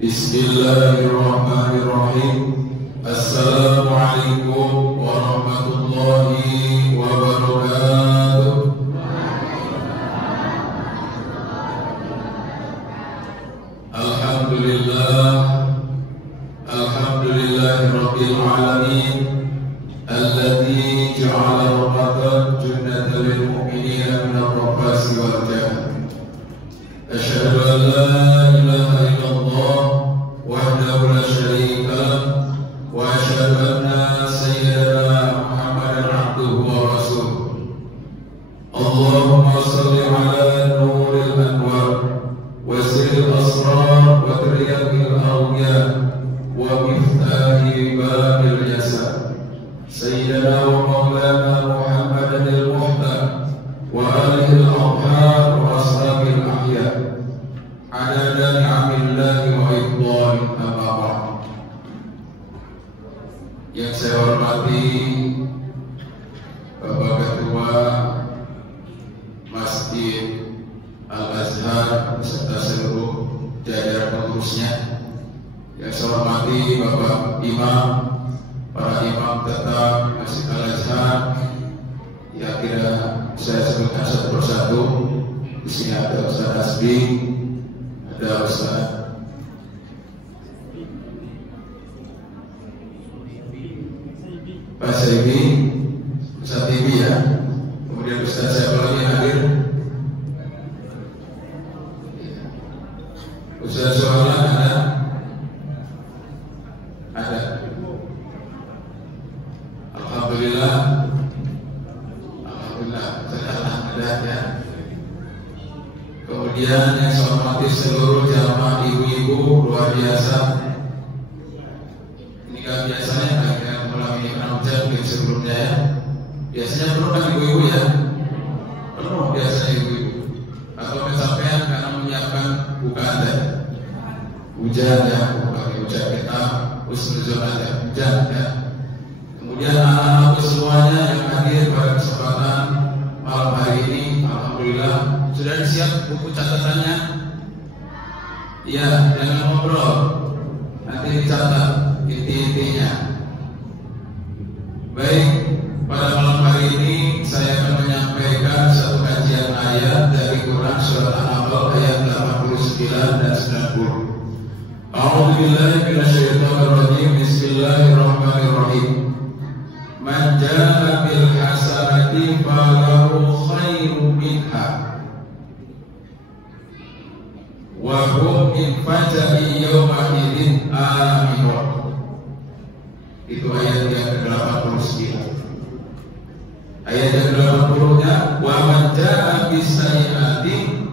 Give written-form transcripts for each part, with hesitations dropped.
Bismillahirrahmanirrahim. Assalamualaikum warahmatullahi wabarakatuh. Alhamdulillah, alhamdulillahirabbil alamin, alladzi ja'ala rahmatan jannatan lil mu'minina min ar-rafasi wal jahd. Asyhadu an la ilaha illallah wahdahu la syarika lah wa asyhadu anna sayyidana Muhammadan abduhu wa rasuluh. Allahumma shalli ala nuril anwar wa sirril asrar wa tiryaqil awliya wa miftahi babil yasar sayyidina wa maulana Muhammadan al-muhtar wa alihi al-athhar wa ashabil ahya adada ni'amillahi wa idhari amma ba'd. Yang saya hormati Bapak Ketua Masjid Al-Azhar beserta seluruh jajaran pengurusnya, yang saya hormati Bapak Imam, para imam tetap Masjid Al-Azhar, yang tidak saya sebutkan satu persatu. Di sini ada Ustaz Asbi, ada Ustaz Pak Saibi, Ustaz Tibi ya, kemudian Ustaz siapa lagi yang hadir? Ustaz Soalan ada? Ada. Alhamdulillah, alhamdulillah, ada ya. Kemudian yang saya hormati seluruh jamaah ibu-ibu luar biasa. Ini kan biasanya akan mengalami hujan mungkin sebelumnya ya. Biasanya perlu kan ibu-ibu ya, penuh biasanya ibu-ibu. Atau kecapean karena menyiapkan bukaan tadi. Hujan ya, bukan hujan kita husnuzon aja, hujan ya. Kemudian anak-anakku semuanya yang hadir pada kesempatan malam hari ini, alhamdulillah sudah disiap buku catatannya. Ya, jangan ngobrol, nanti dicatat inti-intinya. Baik, pada malam hari ini saya akan menyampaikan satu kajian ayat dari Quran surat An-Nahl ayat 89 dan 90. A'udzubillahi minasyaitonir rajim. Bismillahirrahmanirrahim. Man jaa bil hasanati falahu khairun minha wa hum min fajri yawma idzin aminun. Itu ayat yang ke-89. Ayat yang ke-80-nya wa man jaa bis sayyi'ati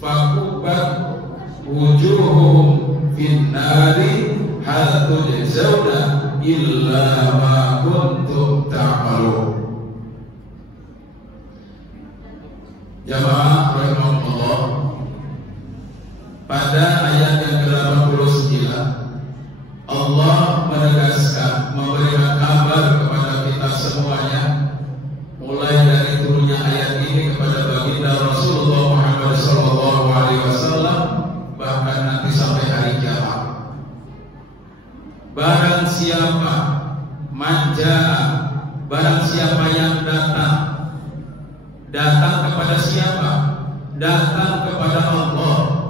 fakubat wujuhum finnari hal tujzauna illa ma kuntum ta'malun. Jamaah rahimahullah, pada ayat yang ke-89 Allah menegaskan, memberikan kabar kepada kita semuanya, mulai dari turunnya ayat ini kepada baginda Rasulullah Muhammad SAW, bahkan nanti sampai hari kiamat. Barang siapa manja, barang siapa yang datang kepada siapa? Datang kepada Allah.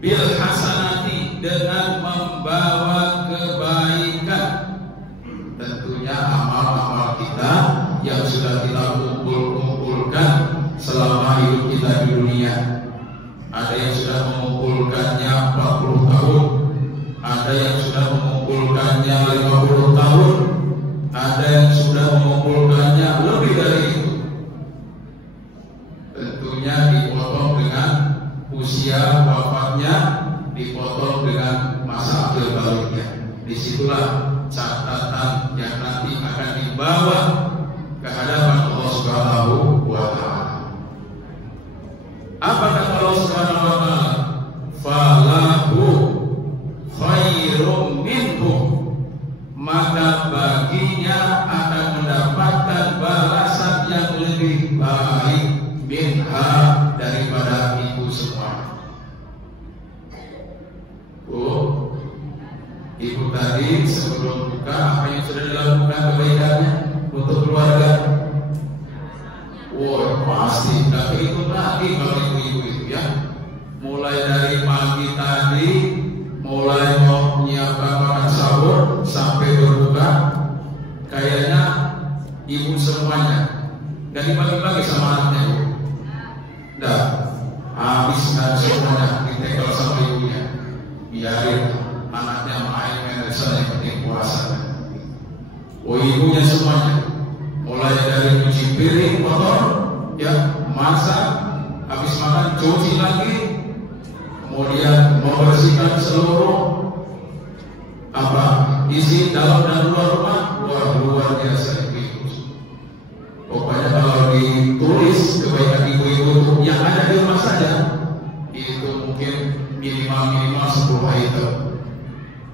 Bil hasanati, dengan membawa kebaikan. Tentunya amal-amal kita yang sudah kita kumpulkan selama hidup kita di dunia. Ada yang sudah mengumpulkannya 40 tahun, ada yang sudah mengumpulkannya 50 tahun, ada yang sudah mengumpulkannya lebih dari itu. Tentunya dipotong dengan usia wafatnya, dipotong dengan masa akhir baliknya. Disitulah catatan yang nanti akan dibawa ke hadapan Allah Subhanahu wa Ta'ala. Apa kata Allah Subhanahu wa Ta'ala? Falahu khairum minhum, maka baginya akan mendapatkan balasan yang lebih baik minha, daripada itu semua. Ibu tadi sebelum buka apa yang sudah dilakukan kebaikannya untuk keluarga? Wah, pasti nggak itu lagi kalau ibu-ibu itu ya. Mulai dari pagi tadi, mulai mau menyiapkan makan sahur sampai berbuka, kayaknya ibu semuanya nggak dibagi-bagi sama anaknya bu. Dah, habiskan semuanya ditekel sama ibunya. Biarin anaknya main sana yang penting puasa. Oh ibunya semuanya, mulai dari cuci piring kotor, ya masak, habis makan cuci lagi, kemudian membersihkan seluruh apa isi dalam dan luar rumah. Wah luar biasa ibu. Pokoknya kalau ditulis kebaikan ibu-ibu yang ada di rumah saja, itu mungkin minimal 10 item.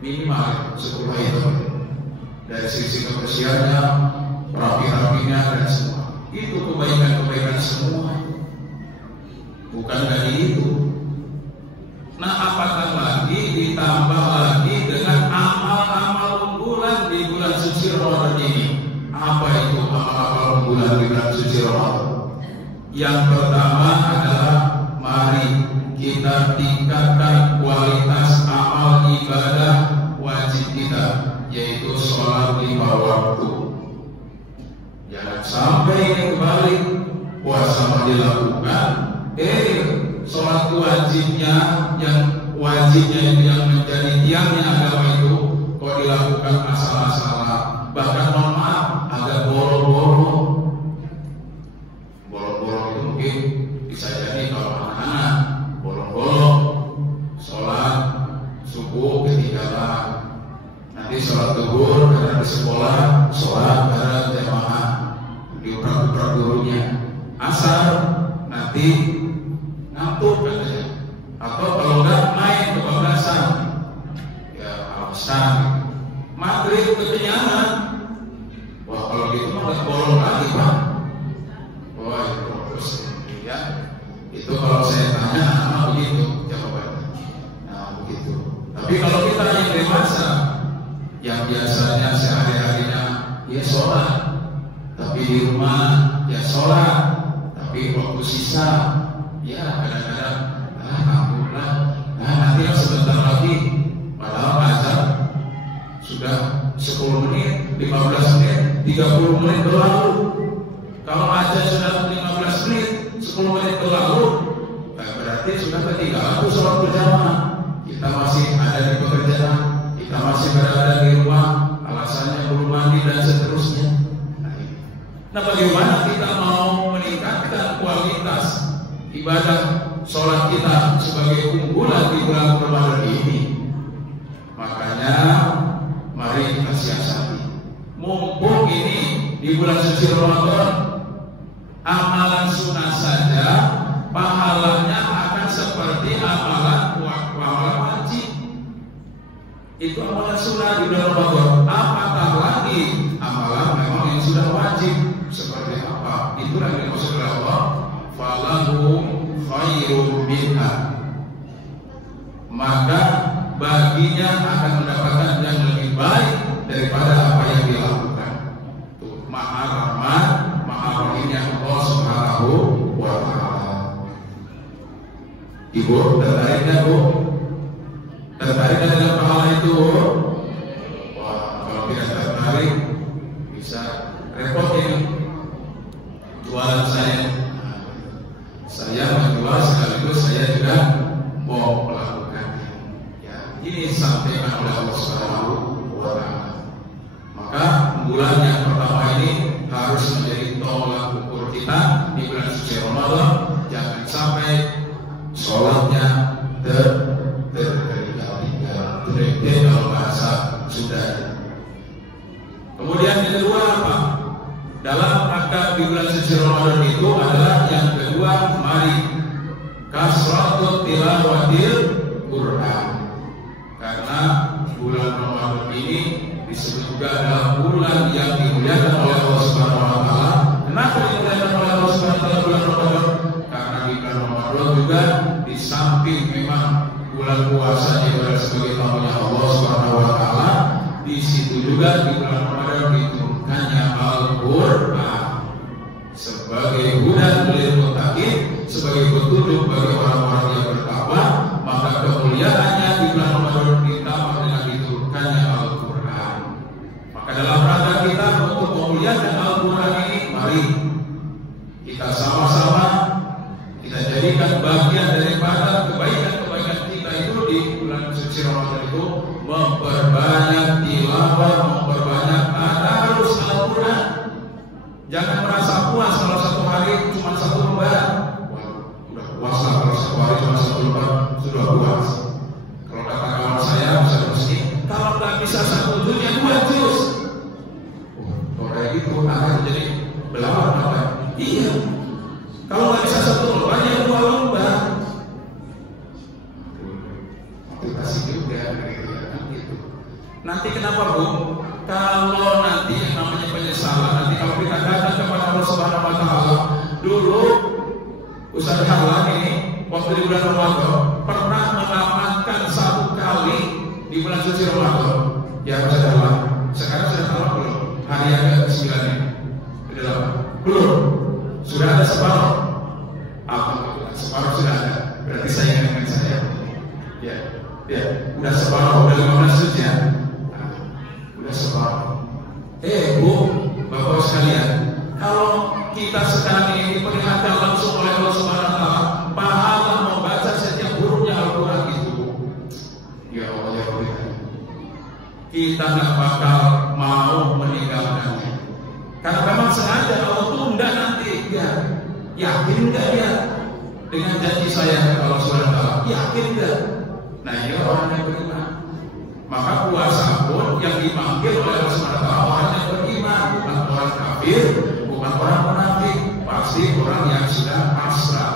Minimal 10 item. Dari sisi kebersihannya, rapi-rapinya dan semua. Itu kebaikan-kebaikan semua. Bukan dari itu. Nah, apakah lagi ditambah lagi dengan amal-amal unggulan di bulan suci Ramadan ini? Apa itu amal-amal unggulan di bulan suci Ramadan? Yang pertama adalah mari kita tingkatkan kualitas amal ibadah wajib kita, yaitu sholat 5 waktu. Jangan sampai ini kembali puasa dilakukan, sholat wajibnya itu yang menjadi tiangnya agama itu kok dilakukan asal-asalan, bahkan mohon maaf agak bolong-bolong. Bolong-bolong itu mungkin bisa jadi kalau anak-anak bolong-bolong sholat subuh ketinggalan, nanti sholat zuhur karena di sekolah sholat bareng jamaah diurak-urak gurunya, asar nanti ngantuk katanya, atau kalau enggak main kebablasan ya alasan maghrib kekenyangan. Wah kalau gitu mah nggak bolong lagi pak. Wah itu terus ya itu kalau saya tanya anak begitu jawabannya. Nah begitu. Tapi kalau kita yang dewasa yang biasanya sehari-harinya ya sholat, tapi di rumah ya sholat, tapi waktu sisa ya kadang-kadang alhamdulillah, nanti sebentar lagi padahal azan sudah 10 menit, 15 menit, 30 menit berlalu. Kalau azan sudah 15 menit, 10 menit berlalu, berarti sudah ketinggalan sholat berjamaah. Kita masih ada di pekerjaan, kita masih berada di rumah, alasannya belum mandi dan seterusnya. Nah bagaimana kita mau meningkatkan kualitas ibadah sholat kita sebagai unggulan di bulan Ramadan ini? Makanya mari kita siasati. Mumpung ini di bulan suci Ramadan, amalan sunnah saja pahalanya akan seperti amalan wajib. Itu amalan sunnah di bulan Ramadan. Apatah lagi amalan memang yang sudah wajib seperti apa? Itu yang dimaksud oleh Allah. Falahum khairun minha, maka baginya akan mendapatkan yang lebih baik daripada apa yang dilakukan. Tuh, maha rahmat, maha rahimnya Allah Subhanahu wa ta'ala. Ibu tertariknya bu? Tertariknya dengan pahala itu? Wah, kalau tidak tertarik bisa repotin jualan saya. Saya menjual sekaligus saya juga mau melakukannya. Ya, ini disampaikan oleh Allah Subhanahu wa ta'ala. Maka bulan yang pertama ini harus menjadi tolak ukur kita di bulan suci Ramadan. Jangan sampai sholatnya tertinggal kalau bahasa Sunda. Kemudian yang kedua apa? Dalam rangka di bulan suci Ramadan itu adalah yang kedua, mari kasratut tilawatil Quran. Karena bulan Ramadan ini disebut juga adalah bulan yang dimuliakan oleh Allah Subhanahu wa ta'ala. Kenapa dimuliakan oleh Allah Subhanahu wa ta'ala bulan Ramadan? Karena di bulan Ramadan juga di samping memang bulan bulan puasa dibalas sebagai tamunya Allah Subhanahu wa taala. Di situ juga di bulan Ramadan diturunkannya Al-Qur'an sebagai hudan lil muttaqin, sebagai petunjuk bagi orang-orang yang bertakwa. Maka kemuliaannya di bulan Ramadan ditambah dengan diturunkannya Al-Qur'an. Maka dalam rangka kita untuk memuliakan Al-Qur'an ini, mari kita sama-sama kita jadikan bagian daripada kebaikan-kebaikan kita itu di bulan suci Ramadan itu memperbanyak tilawah, memperbanyak tadarus Al-Qur'an. Jangan merasa puas kalau satu hari cuma satu lembar. Udah puas lah kalau satu hari cuma satu lembar, sudah puas. Kalau kata kawan saya, bisa meski kalau nggak bisa satu juz ya 2 juz. Kalau kayak gitu akan jadi belawar apa? Iya. Kalau nggak bisa satu lembar ya 2 lembar. Motivasi juga gitu. Nanti kenapa Bu? Kalau nanti yang namanya penyesalan, nanti kalau kita datang kepada Allah Subhanahu wa taala, dulu Ustaz Harlan ini waktu di bulan Ramadan pernah mengamalkan 1 kali di bulan suci Ramadan. Ya Ustaz Harlan, sekarang sudah tahu belum? Hari yang ke-9 ini. Sudah belum? Sudah ada separuh. Alhamdulillah, separuh sudah ada. Berarti saya dengan saya. Ya, udah separuh, udah 15 juz ya. Separuh. Bu, Bapak sekalian, kalau kita sekarang ini diperlihatkan langsung oleh Allah Subhanahu wa taala pahala membaca setiap hurufnya Al-Qur'an itu, ya Allah ya Rabbi, kita nggak bakal mau meninggalkannya. Karena memang sengaja Allah tunda nanti. Ya, yakin nggak ya dengan janji saya Allah Subhanahu wa taala? Yakin nggak? Nah, ini orang yang beriman. Maka puasa pun yang dipanggil oleh Allah Subhanahu wa taala orang yang beriman, bukan orang kafir, bukan orang munafik, pasti orang yang sudah pasrah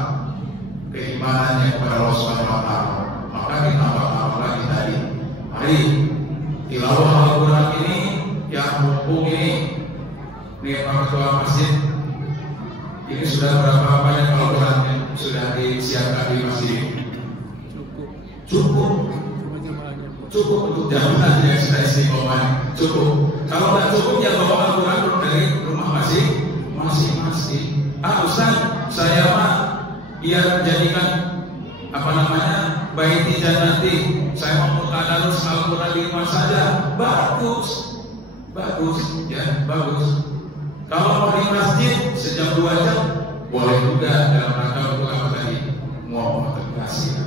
keimanannya kepada Allah Subhanahu wa taala. Maka ditambah lagi tadi. Mari tilawah Al-Qur'an ini yang mumpung ini Pak Ketua Masjid, ini sudah berapa banyak Al-Qur'an yang sudah disiapkan di masjid? Cukup untuk jamaah yang sudah istiqomah. Cukup. Kalau tidak cukup ya bawa Al-Qur'an dari rumah masing-masing. Ustaz, saya mah biar jadikan baiti jannati, saya mau tadarus Al-Qur'an di rumah saja. Bagus ya, bagus. Kalau mau di masjid sejam 2 jam boleh juga, dalam rangka untuk apa tadi? Mau motivasi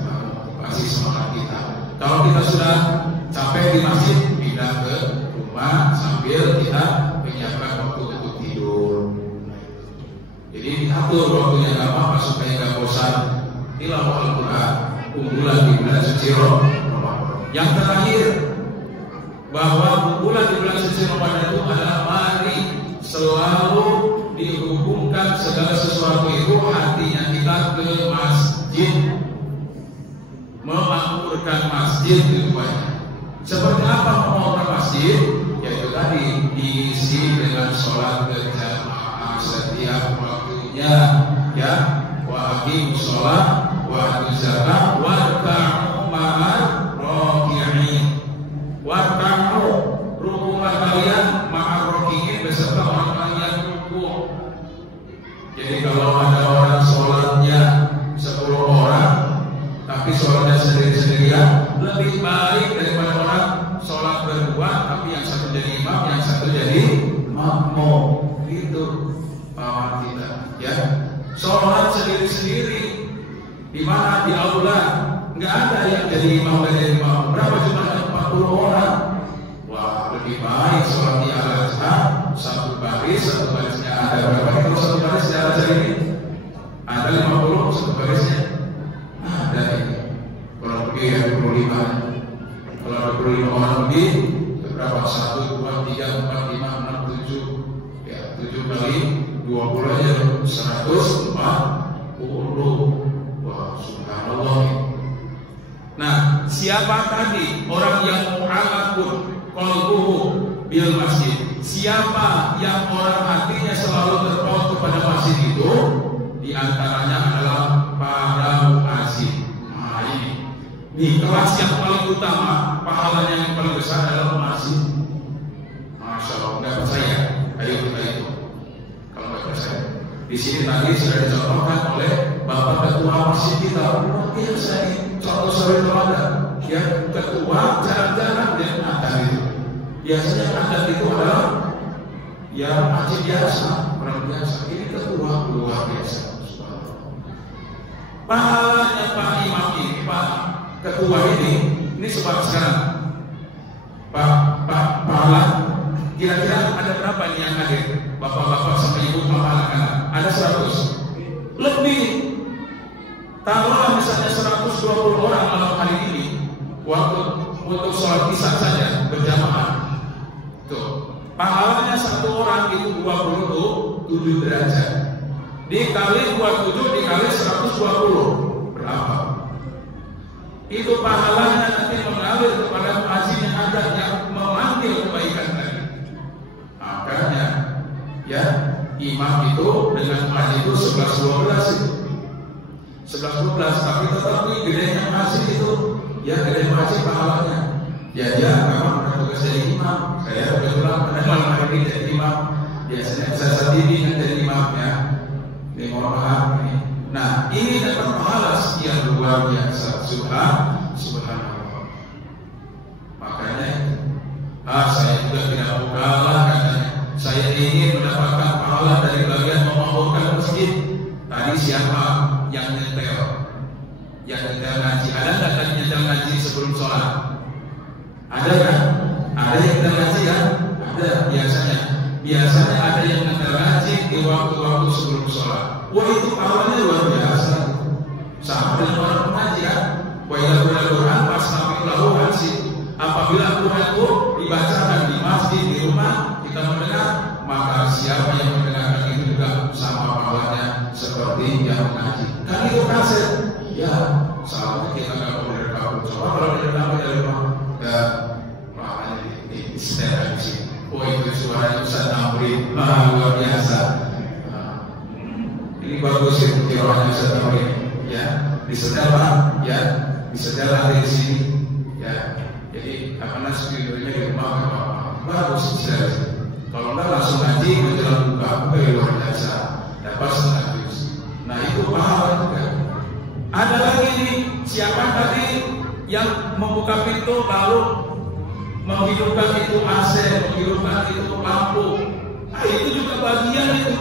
semangat kita. Kalau kita sudah capek di masjid, pindah ke rumah sambil kita menyiapkan waktu untuk tidur. Jadi diatur waktunya nggak apa-apa supaya nggak bosan. Tilawah Al-Qur'an unggulan di bulan suci Ramadan. Yang terakhir, bahwa unggulan di bulan suci Ramadan itu adalah mari selalu dihubungkan segala sesuatu itu hatinya kita ke masjid, memakmurkan masjid di rumahnya. Seperti apa memakmurkan masjid? Yaitu tadi diisi dengan sholat berjamaah setiap waktunya, ya. Wa aqimus sholat wa atuz zakat warka'u ma'ar raki'in. Warka'u, rukulah kalian ma'ar raki'in beserta orang-orang yang rukuk. Jadi kalau ada orang sholatnya 10 orang tapi sholatnya sendiri-sendirian, lebih baik daripada orang sholat berdua tapi yang satu jadi imam, yang satu jadi makmum. Itu paham kita, ya. Sholat sendiri-sendiri di mana? Di aula, nggak ada yang jadi imam dan jadi makmum. Berapa? Cuma 40 orang. Wah, lebih baik sholat di al-azhar satu barisnya ada berapa? Kalau satu baris di al-azhar ini ada 50 satu barisnya. Ada ini. Kalau lebih ya 25. Kalau 25 orang lebih berapa? 1, 2, 3, 4, 5, 6, 7. Ya, 7 kali 20 aja 140. Wah, subhanallah. Nah, siapa tadi orang yang mu'allaqun qalbuhu bil masjid? Siapa yang orang hatinya selalu terpaut kepada masjid itu? Di antaranya adalah para muazin. Nah, ini Di kelas yang paling utama, pahalanya yang paling besar adalah mengaji. Masya Allah, nggak percaya? Ayo kita itu. Kalau nggak percaya, di sini tadi sudah dicontohkan oleh Bapak Ketua Masjid kita. Biasa ini contoh suri teladan. Ya, ketua jarang-jarang dia adat itu. Biasanya adat itu adalah ya haji biasa, orang biasa. Ini ketua luar biasa. Pahalanya Pak Imam ini, Pak Ketua ini sebab sekarang Pak pahala kira-kira ada berapa nih yang hadir? Bapak-bapak sampai ibu pahala kan? Ada 100 lebih. Taruhlah misalnya 120 orang malam hari ini waktu untuk sholat isya saja berjamaah. Tuh, pahalanya satu orang itu 27 derajat. Dikali 27 dikali 120 berapa? Itu pahalanya nanti mengalir kepada haji yang ada yang memanggil kebaikan tadi. Makanya ya imam itu dengan haji itu 11-12 itu 11-12, tapi tetapi gedenya haji itu ya gede haji pahalanya. Ya dia memang ada tugas jadi imam. Saya kebetulan pada malam hari ini jadi imam. Biasanya saya sendiri yang jadi imam ya. Ini mohon maaf ini. Nah, ini dapat pahala sekian luar biasa. Subhanallah. Makanya saya juga tidak mau kalah katanya. Saya ingin mendapatkan pahala dari bagian membangunkan masjid. Tadi siapa yang nyetel? Yang nyetel ngaji. Ada nggak tadi nyetel ngaji sebelum sholat? Ada kan? Ada yang nyetel ngaji ya? Ada biasanya. Biasanya ada yang nyetel ngaji di waktu-waktu sebelum sholat. Wah, itu pahalanya luar biasa. Sama dengan orang pengajian. Wa idza quri'al Qur'an fastami'u lahu wa ansitu. Apabila Quran itu dibacakan di masjid, di rumah, kita mendengar, maka siapa yang mendengarkan itu juga sama pahalanya seperti yang mengaji. Kan itu kaset. Ya, salah kita nggak boleh rekam. Coba kalau direkam dari rumah, ya makanya di setel di sini. Oh, itu suaranya Ustaz Tamrin, luar biasa. Ini bagus ya, kiranya Ustaz Tamrin. Ya, disetel Pak. Ya, disetel ada di sini. Ya, jadi karena studio-nya di rumah bagus sekali. Kalau enggak langsung ngaji menjelang buka luar biasa. Dapat setengah juz. Nah itu pahala juga. Ada lagi nih, siapa tadi yang membuka pintu lalu menghidupkan itu AC, menghidupkan itu lampu. Nah itu juga bagian itu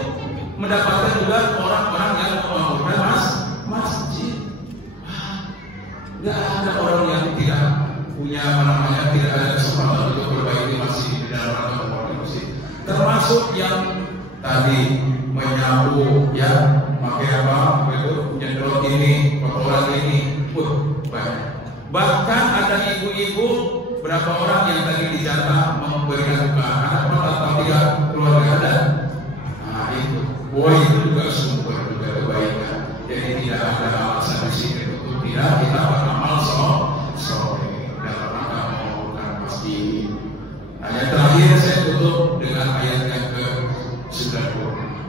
mendapatkan juga orang-orang yang membangunkan masjid. Nggak ada orang yang tidak punya tidak ada kesempatan untuk perbaiki masjid di dalam rangka membangun masjid. Termasuk yang tadi menyapu, ya, pakai apa, itu nyedot ini, kotoran ini, banyak. Bahkan ada ibu-ibu berapa orang yang tadi dijatah memberikan buka anak atau tidak keluarga ada. Nah itu, itu juga sumber juga kebaikan. Jadi tidak ada alasan di sini untuk tidak kita beramal soleh dalam rangka membangun masjid. Nah, yang terakhir saya tutup dengan ayat yang ke-90.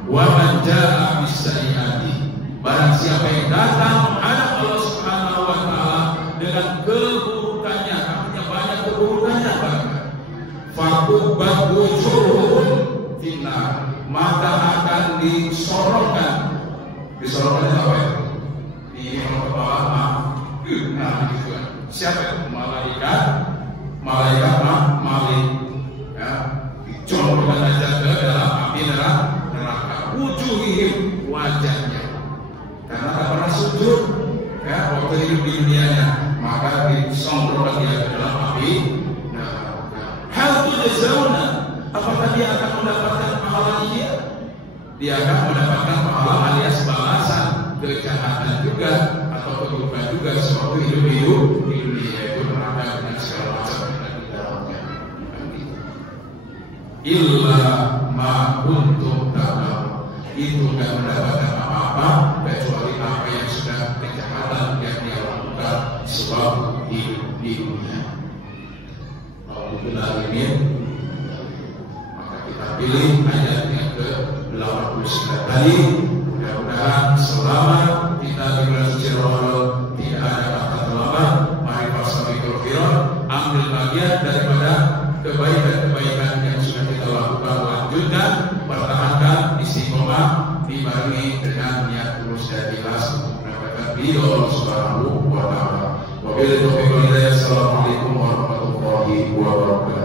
Wa man jaa'a bis-sayyi'ati, barang siapa yang datang menghadap Allah Subhanahu wa taala dengan keburukannya, artinya banyak keburukannya bahkan, faqubbat wujuhum finnar, maka akan disorongkan. Disorongkan apa ya? Ini kepala nah gitu kan. Siapa itu? Malaikat Malik ya, dicolongkan aja ke dalam api neraka. Wujuhihim, wajahnya, karena tak pernah sujud ya waktu hidup di dunianya, maka disombrongkan dia ke dalam api neraka. Hal tujazauna, apakah dia akan mendapatkan pahala dia? Dia akan mendapatkan pahala alias balasan kejahatan juga atau keburukan juga sewaktu hidup di dunia, itu neraka dengan segala macam yang di dalamnya. Illa ma kuntum ta'lamun, itu tidak mendapatkan apa-apa kecuali apa yang sudah kejahatan yang dia lakukan sebab hidup di dunia. Alhamdulillah ini, maka kita pilih ayat yang ke-89 tadi. Mudah-mudahan selama kita di bulan suci Ramadan tidak ada kata terlambat. Mari bagian daripada kebaikan-kebaikan yang sudah kita lakukan. Lanjutkan, pertahankan, istiqomah, dibarengi dengan niat tulus dan ikhlas untuk mendapatkan ridho Allah Subhanahu wa Ta'ala. Wabillahi taufiq wal hidayah. Assalamualaikum warahmatullahi wabarakatuh.